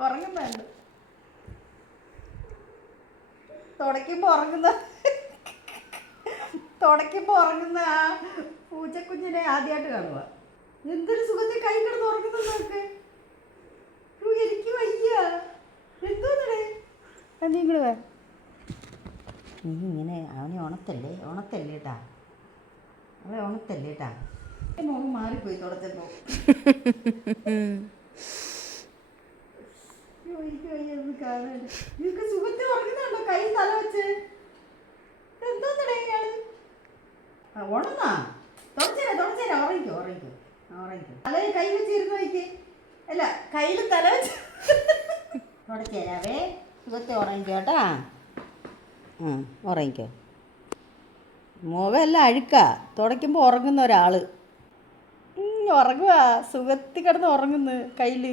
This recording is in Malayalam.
ഉറങ്ങുന്നുണ്ട്. തുടയ്ക്കുമ്പോൾ ഉറങ്ങുന്ന ആ പൂച്ചക്കുഞ്ഞിനെ ആദ്യമായിട്ട് കാണുക. എന്തൊരു സുഖത്തിൽ കൈ കിടന്ന് ഉറങ്ങുന്നത് നോക്ക്. എനിക്ക് വയ്യ. എന്തോന്നടേ നീ ഇങ്ങോട്ട് നീ ഇങ്ങനെ അവനെ ഉണത്തല്ലേ കേട്ടാ. അവളെ ഉണത്തല്ലേ കേട്ടാ. മോള് മാറിപ്പോയി തുടച്ചപ്പോൾ. എനിക്ക് വയ്യൊന്ന് കാണാൻ. നിനക്ക് സുഖത്തിൽ ഉറങ്ങുന്നുണ്ടോ കൈ തല വെച്ച്? എന്തോന്നടേ ഇയാള് ഉണന്നാ? തുടച്ചേരാ ഉറങ്ങിക്കോ. തലയിൽ കൈ വെച്ചിരുന്ന് വയ്ക്ക്. അല്ല കയ്യിൽ തല വെച്ച് തുടച്ചേരാവേ. സുഖത്തെ ഉറങ്ങിക്കോ കേട്ടാ. ഉറങ്ങിക്കോ. മുഖമെല്ലാം അഴുക്കാ. തുടയ്ക്കുമ്പോൾ ഉറങ്ങുന്ന ഒരാൾ ഉറങ്ങുക. സുഖത്തിൽ കിടന്ന് ഉറങ്ങുന്നു കയ്യിൽ.